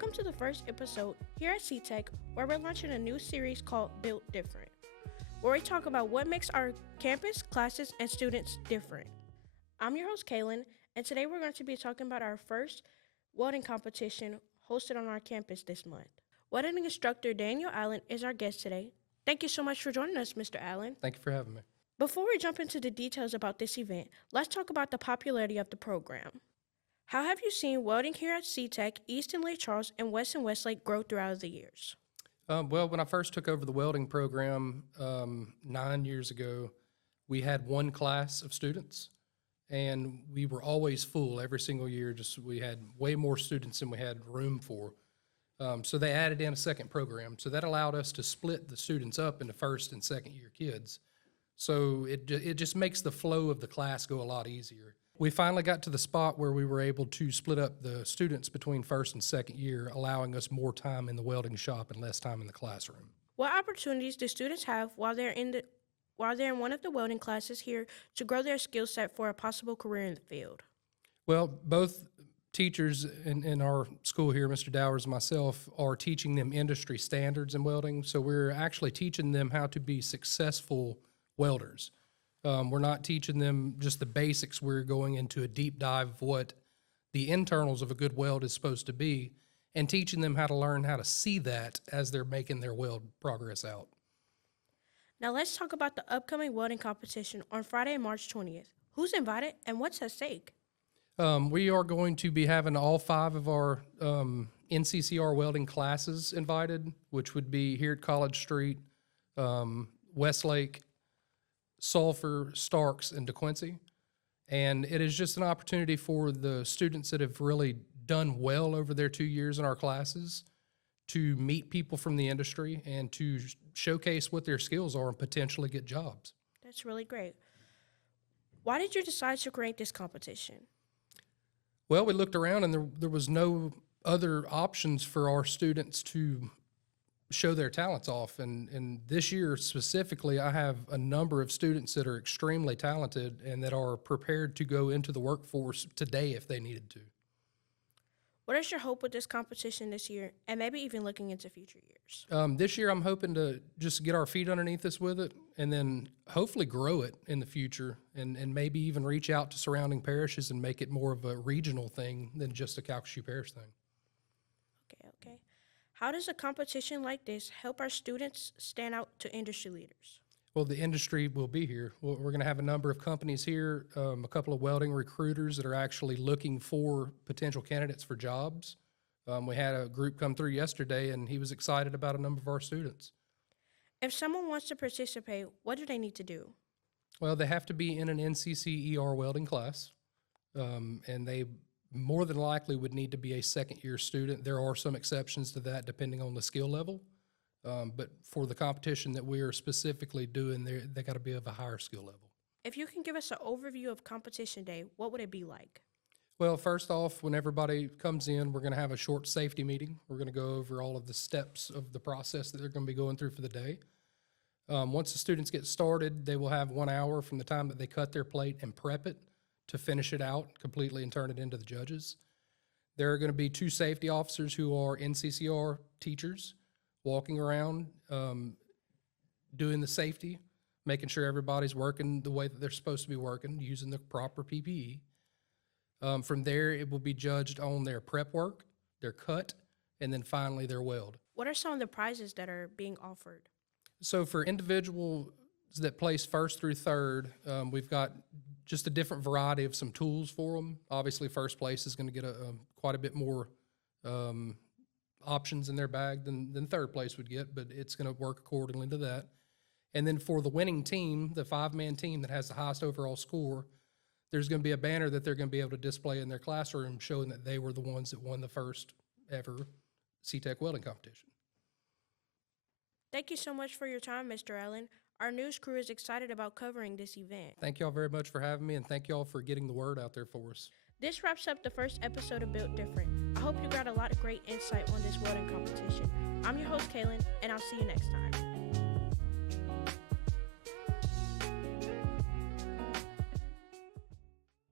Welcome to the first episode here at CTEC, where we're launching a new series called Built Different, where we talk about what makes our campus, classes, and students different. I'm your host, Cailyn, and today we're going to be talking about our first welding competition hosted on our campus this month. Welding instructor Daniel Allen is our guest today. Thank you so much for joining us, Mr. Allen. Thank you for having me. Before we jump into the details about this event, let's talk about the popularity of the program. How have you seen welding here at CTEC, East and Lake Charles, and West and Westlake grow throughout the years? Well, when I first took over the welding program 9 years ago, we had one class of students, and we were always full every single year. We had way more students than we had room for. So they added in a second program. So that allowed us to split the students up into first and second year kids. So it just makes the flow of the class go a lot easier. We finally got to the spot where we were able to split up the students between first and second year, allowing us more time in the welding shop and less time in the classroom. What opportunities do students have while they're in one of the welding classes here to grow their skill set for a possible career in the field? Well, both teachers in our school here, Mr. Dowers and myself, are teaching them industry standards in welding. So we're actually teaching them how to be successful welders. We're not teaching them just the basics. We're going into a deep dive of what the internals of a good weld is supposed to be and teaching them how to learn how to see that as they're making their weld progress out. Now let's talk about the upcoming welding competition on Friday, March 20th. Who's invited and what's at stake? We are going to be having all 5 of our NCCR welding classes invited, which would be here at College Street, Westlake, Sulphur, Starks, and DeQuincy. And it is just an opportunity for the students that have really done well over their 2 years in our classes to meet people from the industry and to showcase what their skills are and potentially get jobs. That's really great. Why did you decide to create this competition? Well, we looked around and there was no other options for our students to show their talents off. And this year specifically, I have a number of students that are extremely talented and that are prepared to go into the workforce today if they needed to. What is your hope with this competition this year and maybe even looking into future years? This year, I'm hoping to just get our feet underneath us with it and then hopefully grow it in the future and maybe even reach out to surrounding parishes and make it more of a regional thing than just a Calcasieu Parish thing. Okay. How does a competition like this help our students stand out to industry leaders? Well, the industry will be here. We're going to have a number of companies here, a couple of welding recruiters that are actually looking for potential candidates for jobs. We had a group come through yesterday, and he was excited about a number of our students. If someone wants to participate, what do they need to do? Well, they have to be in an NCCER welding class, and they more than likely would need to be a second-year student. There are some exceptions to that depending on the skill level, but for the competition that we are specifically doing, they got to be of a higher skill level. If you can give us an overview of competition day, what would it be like? Well, first off, when everybody comes in, we're going to have a short safety meeting. We're going to go over all of the steps of the process that they're going to be going through for the day. Once the students get started, they will have 1 hour from the time that they cut their plate and prep it to finish it out completely and turn it into the judges. There are going to be 2 safety officers who are NCCR teachers walking around doing the safety, making sure everybody's working the way that they're supposed to be working, using the proper PPE. From there, it will be judged on their prep work, their cut, and then finally their weld. What are some of the prizes that are being offered? So for individuals that place first through third, we've got just a different variety of some tools for them. Obviously, first place is going to get quite a bit more options in their bag than third place would get, but it's going to work accordingly to that. And then for the winning team, the 5-man team that has the highest overall score, there's going to be a banner that they're going to be able to display in their classroom showing that they were the ones that won the first ever CTEC welding competition. Thank you so much for your time, Mr. Allen. Our news crew is excited about covering this event. Thank y'all very much for having me, and thank y'all for getting the word out there for us. This wraps up the first episode of Built Different. I hope you got a lot of great insight on this welding competition. I'm your host, Cailyn, and I'll see you next time.